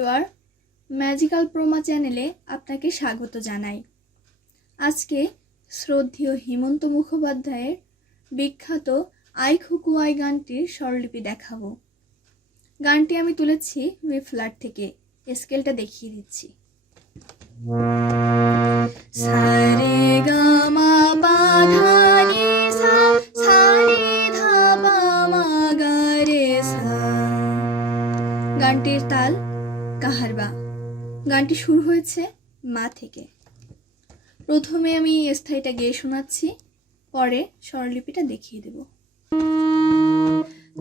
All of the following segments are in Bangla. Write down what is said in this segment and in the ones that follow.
ভিউয়ার, ম্যাজিক্যাল প্রোমা চ্যানেলে আপনাকে স্বাগত জানাই। আজকে শ্রদ্ধেয় হেমন্ত মুখোপাধ্যায়ের বিখ্যাত আই খুকু আই গানটির স্বরলিপি দেখাবো। গানটি আমি তুলেছি বি ফ্ল্যাট থেকে। স্কেলটা দেখিয়ে দিচ্ছি। সারে গা মা পা ধা নি সা, সা নি ধা পা মা গা রে সা। গানটির তাল কাহারবা। গানটি শুরু হয়েছে মা থেকে। প্রথমে আমি স্থায়ীটা গেয়ে শোনাচ্ছি, পরে স্বরলিপিটা দেখিয়ে দেব।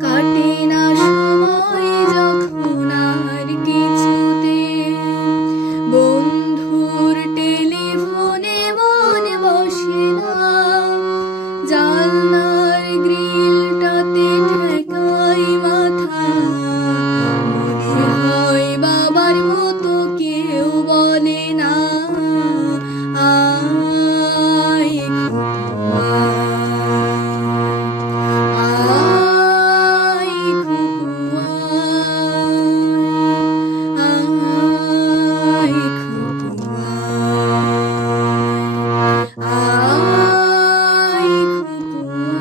কাটে না সময় যখন আর কিছুতে, বন্ধুর টেলিফোনে মন বসে না, জানলার গ্রিলটাতে ঠেকাই মাথা, মনে হয় বাবার মতো কেউ বলে না আয় খুকু আয়, খুকু আয়, খুকু আয়, খুকু আয়।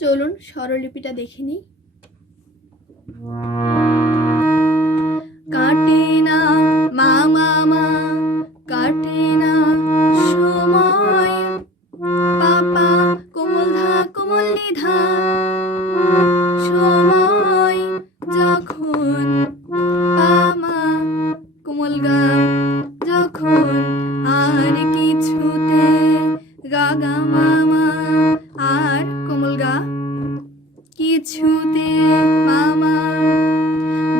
চলুন স্বরলিপিটা দেখে নিই। কাটে না মা মা মা, কাটে না সময়, পাপা কোমল ধা কোমল নিধা, সময় যখন পামা কোমল গা, যখন আর কিছুতে গা গা মামা, আর কোমল গা কিছুতে মামা,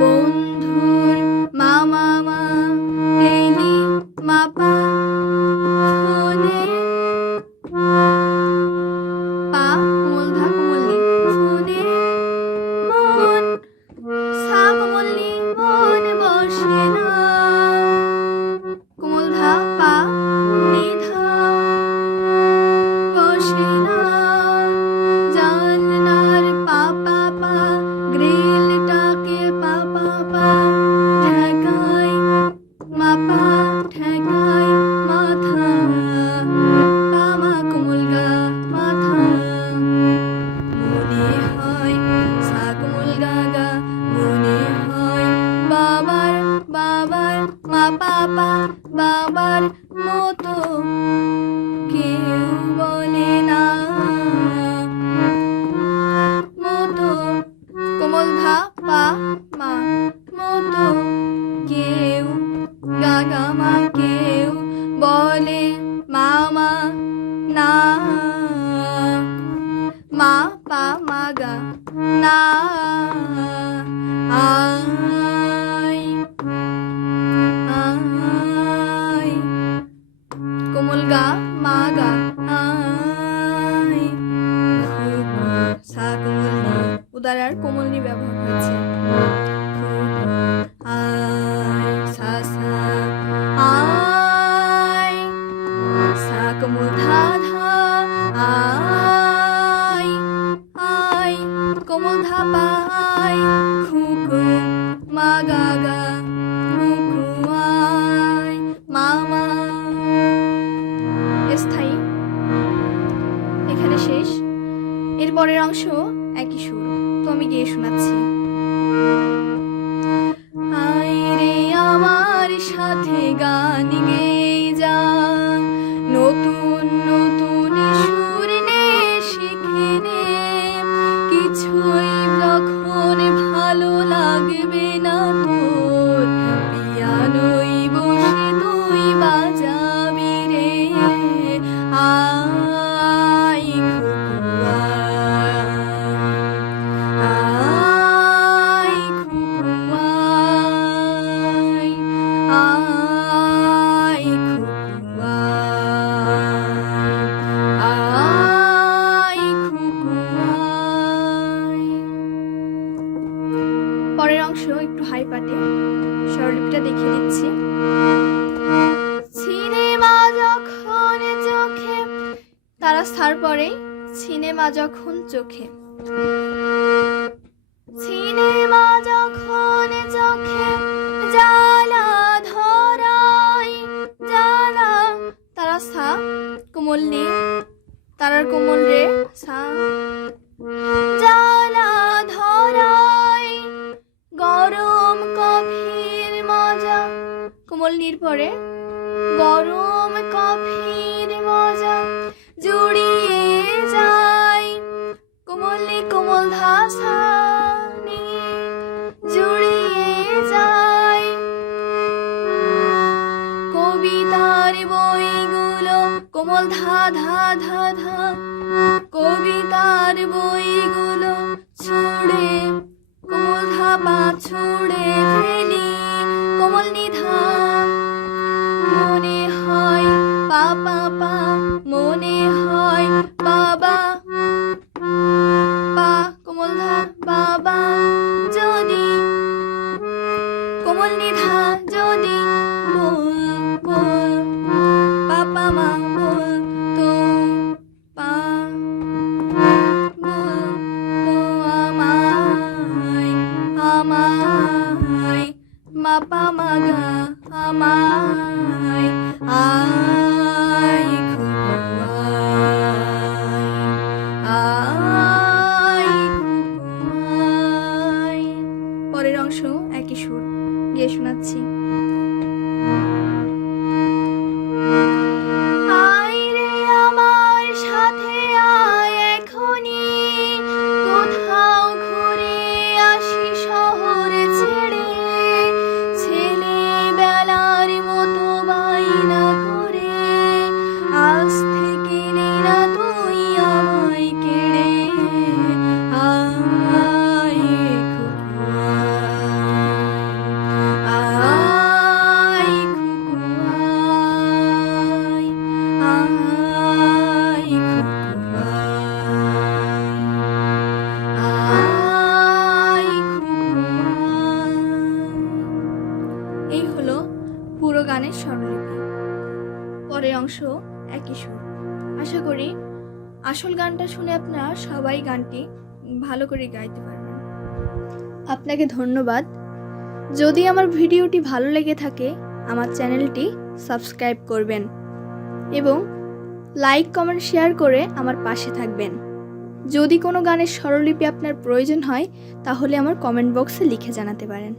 বন্ধুর মামা মা, টেলি মাপা ফোনে, পা কোমল ধা কোমল নি, ফোনে মন, সা কোমল নি, মন বসে না, কোমল ধা পা নি ধা, বসে না, জানলার পা পা পা, গ্রিলটাকে পা পা পা, ঠেকাই মাপা, ঠেকাই মাথা, পামা কোমল গা মাথা, মনে হয় সা কোমল গা গা, মনে হয় বাবার বাবার মা পাপা, বাবার মতো কেউ বলে না মতো, কোমল ধা পা মা, মতো কেউ গা গা মা, কেউ বলে মামা না, মা পা মা গা না আয় আয়, কোমল গা মা গা আয়, খুকু সা কোমল নি, উদার আর কোমল নি ব্যবহার হয়েছে। আয় সা সা আয়, সা কোমল ধা ধা আয় আয়, কোমল ধা পা আয়, খুকু মা গা গা, খুকু আয় মামা। স্থায়ী এখানে শেষ। এর পরের অংশ একই সুর, তো আমি গিয়ে শোনাচ্ছি। আয় রে আমার সাথে গান গেয়ে যা, নতুন নতুন সুর নে শিখে নে, কিছুই যখন ভালো লাগবে না তোর, পিয়ানোই বসে তুই বাজাবি রে আয় খুকু আয়, খুকু আয় আয়, খুকু আয় খুকু আয়। পরের অংশ একটু হাই পাটে, স্বরলিপিটা দেখিয়ে দিচ্ছি। সিনেমা যখন চোখে, তারা স্থার পরেই সিনেমা যখন চোখে, সিনেমা যখন চোখে জ্বালা ধরাই, জ্বালা তারা সা কোমল নি, তারার কোমল রে সা, জ্বালা ধরাই গরম কফির মজা, কোমল নির পরে গরম কফির মজা জুড়িয়ে যায়, কোমল নি কোমল ধাসানি জুড়িয়ে যায়। কবিতার বইগুলো কোমল ধা ধা ধা ধা, কবিতার বইগুলো ছুঁড়ে কোমল ধা পা ছুঁড়ে ফেলি, কোমল নিধা মনে হয় পা পা পা, মনে হয় বাবা, পা কোমল ধা বাবা যদি, কোমল নিধা যদি বল বল, পাপা মা বল তো, পা বল তো আমায়, আমায় মাপা মাগা আমায়, আয় খুকু আয়, আয় খুকু আয়। পরের অংশ একই সুর গিয়ে শোনাচ্ছি। আয় রে আমার সাথে আয় এখনি, কোথাও ঘুরে আসি শহর ছেড়ে, ছেলেবেলার মতো বাইনা করে, আজ থেকে নে না তুই আমায় কেড়ে, আয় খুকু আয়, খুকু আয়, আয় খুকু আয়, খুকু আয়। এই হলো পুরো গানের স্বরলিপি। পরের অংশ একই সুর। আশা করি আসল গানটা শুনে আপনারা সবাই গানটি ভালো করে গাইতে পারবেন। আপনাকে ধন্যবাদ। যদি আমার ভিডিওটি ভালো লেগে থাকে আমার চ্যানেলটি সাবস্ক্রাইব করবেন এবং লাইক কমেন্ট শেয়ার করে আমার পাশে থাকবেন। যদি কোনো গানের স্বরলিপি আপনার প্রয়োজন হয় তাহলে আমার কমেন্ট বক্সে লিখে জানাতে পারেন।